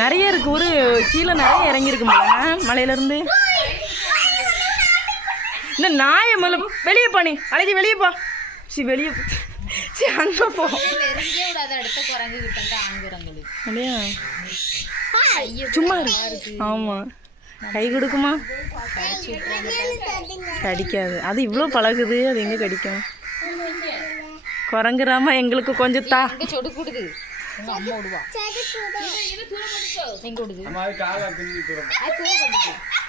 நிறைய இருக்கு. ஒரு கீழே நிறைய இறங்கியிருக்கு மலையில இருந்து. இந்த நாயை முதல்ல வெளியே போனி அழகி வெளியே போ. சி வெளியே சி அங்கே போ. சும்மா இருக்கு. ஆமாம் கை கொடுக்குமா? கடிக்காது. அது இவ்வளோ பழகுது, அது எங்கே கடிக்கும்? குரங்குறாம எங்களுக்கு கொஞ்சம் தா.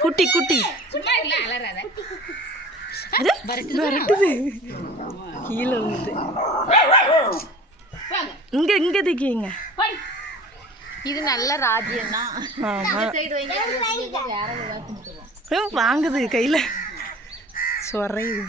குட்டி குட்டி கீழே வந்து இங்க இங்க திக்கிங்க. இது நல்ல ராஜ்யம் தான். வாங்குது கையில சொறையுது.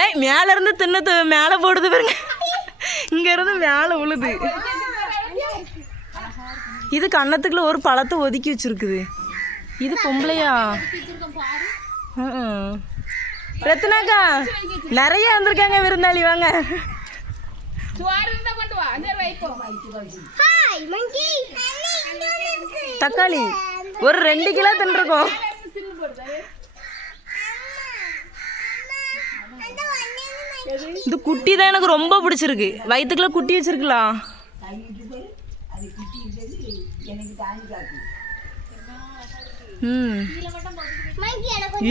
ஏன் மேல இருந்து தின்னது மேல போடுது பாருங்க. இங்க இருந்து மேல விழுது. இது கன்னத்துக்குள்ள ஒரு பழத்தை ஒதுக்கி வச்சிருக்குது. இது பொம்பளையா? ரத்னாக்கா நிறைய வந்திருக்காங்க விருந்தாளி. வாங்க. தக்காளி ஒரு 2 கிலோ தின்றுருக்கோம். இந்த குட்டி தான் எனக்கு ரொம்ப பிடிச்சிருக்கு. வயிற்றுக்குள்ள குட்டி வச்சிருக்கலாம்.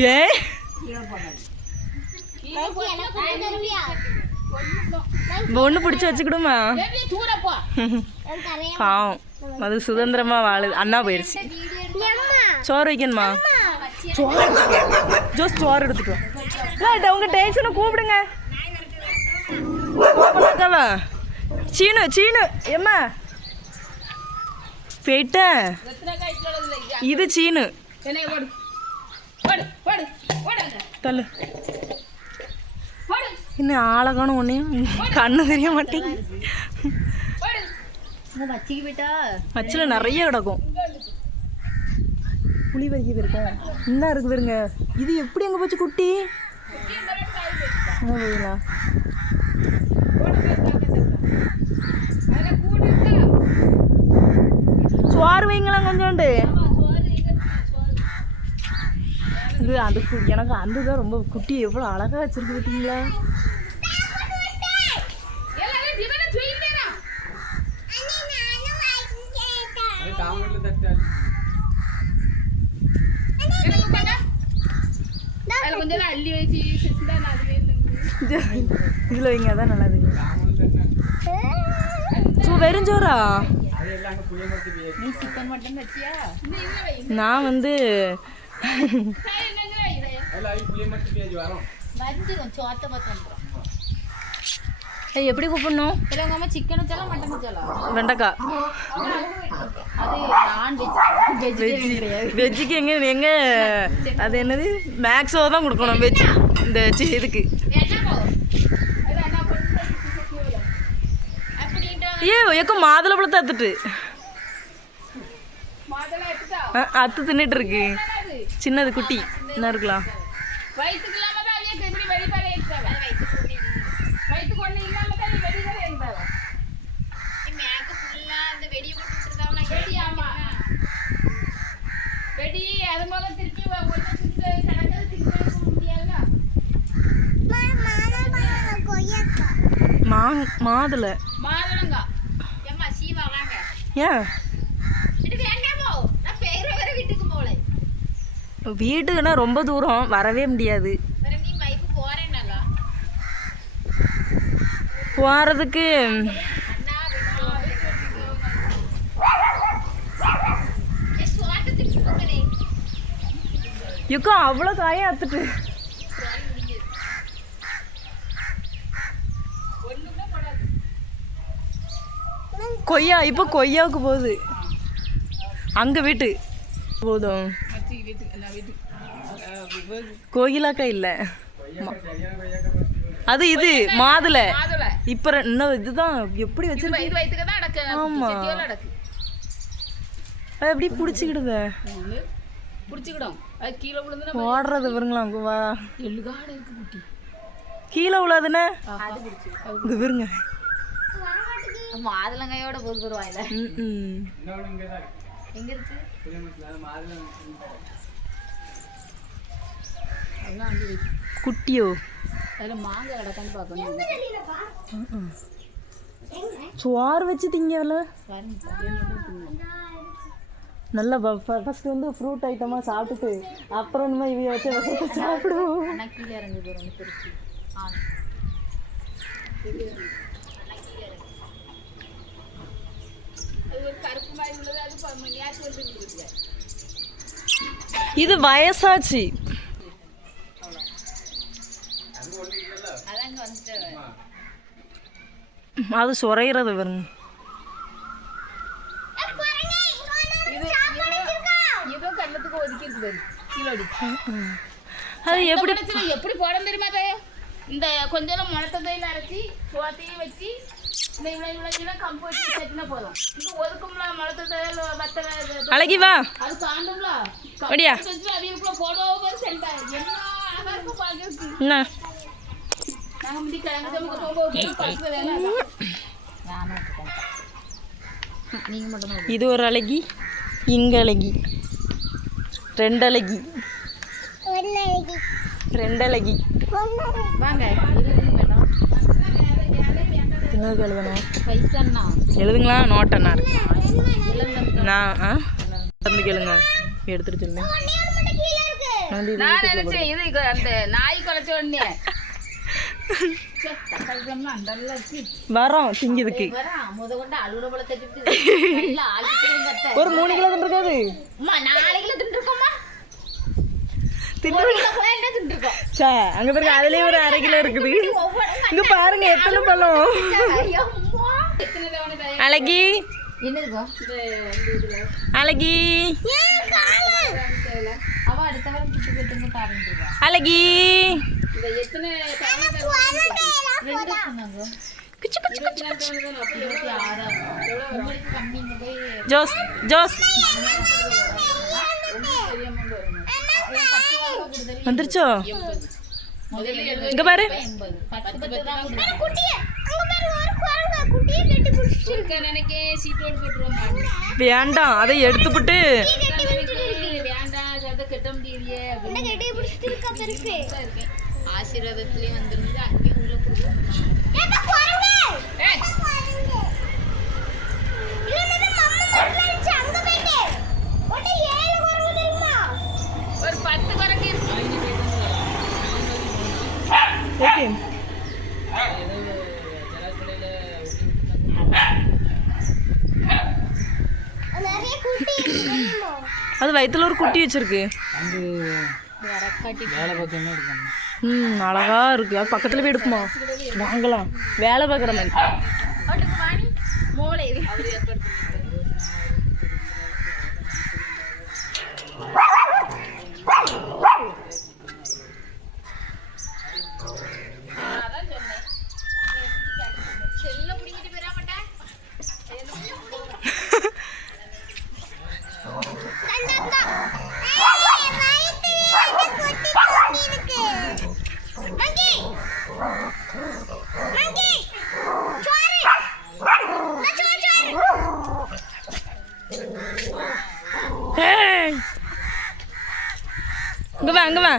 ஏ ஒன்று பிடிச்சி வச்சுக்கிடுமா? பாவம் அது சுதந்திரமா வாழுது. அண்ணா போயிடுச்சு. சோறு வைக்கணுமா? ஜோஸ் சோறு எடுத்துட்டு வா. உங்க டேஷனை கூப்பிடுங்க. சீனு சீனு எம்மா போயிட்ட. இது சீனு தள்ளு. இன்னும் ஆழகான ஒன்றையும் கண்ணு தெரிய மாட்டேங்க. மச்சில் நிறைய கிடக்கும். புளி வரைக்கும் இருக்கும். என்ன இருக்கு பாருங்க. இது எப்படி அங்கே போச்சு குட்டி? சோறு வைங்களாம் கொஞ்சோண்டு. இது அந்த எனக்கு அந்த தான் ரொம்ப குட்டி எவ்வளோ அழகாக வச்சிருக்கு பார்த்தீங்களா? இதில் வைங்க தான் நல்லது. வெறுஞ்சோரா? நான் வந்து எப்படி கூப்பிடணும்? சிக்கன் வச்சாலும் மட்டன் வச்சாலும் வெண்டைக்காய். வெஜ்ஜுக்கு எங்க அது என்னது மேக்ஸோ தான் கொடுக்கணும். வெஜ் இந்த இதுக்கு ஏக்கோ மாதுளை பழத்தை அத்துட்டு அத்து தின்னுட்டு இருக்கு. சின்னது குட்டி என்ன இருக்கலாம். மாதுளை ஏன் வீட்டுக்குன்னா ரொம்ப தூரம் வரவே முடியாது. போகிறதுக்கு யுக்கோ அவ்வளோ காயம் அத்துட்டு. கொய்யா இப்போ கொய்யாவுக்கு போகுது. அங்கே வீட்டு போதும். கோகிலாக்கா இல்லை. அது இது மாதுளை. மாதுளை. இப்ப இன்னும் இதுதான் எப்படி வச்சிருக்க? இது வயித்துக்கு தான் அடக்கு. ஆமா. செட்டியோல அடக்கு. அது எப்படி புடிச்சிக்கிடுத? புடிச்சிக்கிடும். அது கீழ விழுந்துனா ஓடுறது பாருங்களா அங்க வா. எள்ளுகாட இருக்கு குட்டி. கீழ விழாதுனே. அது புடிச்சு. இங்க பாருங்க. மாதுளங்காயோட போது வாயில. எங்க இருக்கு? குட்டியோ? அதுல மாங்காய் அடக்கான்னு பார்க்கணும். சோறு வச்சு திங்கல. நல்லா ஃபர்ஸ்ட் வந்து ஃப்ரூட் ஐட்டமாக சாப்பிட்டுட்டு அப்புறம் இந்த மாதிரி இவைய வச்சு சாப்பிடுவோம். ஆனால் கீழே இறங்கி போகிறோம் திருச்சி. இது வயசாச்சு. அது சொரைகிறது வருங்க. அது எப்படி எப்படி போட தெரியுமா? இந்த கொஞ்சம் முளத்தையில அரைச்சி சோத்தையும் வச்சு இந்த இவ்வளோ கம்பு வச்சு சேர்த்துனா போதும். இங்கே ஒதுக்கும்ல முளத்தையில வத்த அழகி வா. அது காண்டும்ல அப்படியா? அதுக்குள்ள போடுவோம் சென்டா என்ன அழகா இருக்கும் பார்க்கறதுக்கு. என்ன நாங்கள் முந்தி கிழங்கு போகும்போது பக்கத்தில் வேலை நீங்கள் மட்டும். இது ஒரு அழகி, இங்க அழகி, ரெண்டழகி, ரெண்டழகி. வாங்க என்னது எழுதணும்? பைசன்னா எழுதுங்களா? நோட்டண்ணா நான் வந்து கேளுங்க எடுத்துட்டு சொல்லுங்க. நான் நினைச்சேன் இது அந்த நாய் குலைச்ச உடனே வரோம் திங்கிறதுக்கு. ஒரு 3 கிலோ தின்றுக்காது. 4 கிலோ தின்றுக்கோமா? அங்க பாருங்க, அதுலயே ஒரு 1/2 கிலோ இருக்குது. இங்க பாருங்க எத்தனை பழம். அழகி அழகி அழகி ஜோஸ் ஜோஸ் வந்துருச்சோ? இங்க பாரு. வேண்டாம், அதை எடுத்துவிட்டு ஆசீர்வாதத்திலே வந்துருந்து அங்கேயும் உள்ள ஒரு 10 குரங்கு இருக்கு. அது வயிற்றுல ஒரு குட்டி வச்சிருக்கு. அழகா இருக்கு. அது பக்கத்துல போய் எடுக்குமா? வாங்கலாம், வேலை பார்க்குற மாதிரி. இங்க வா, இங்க வா.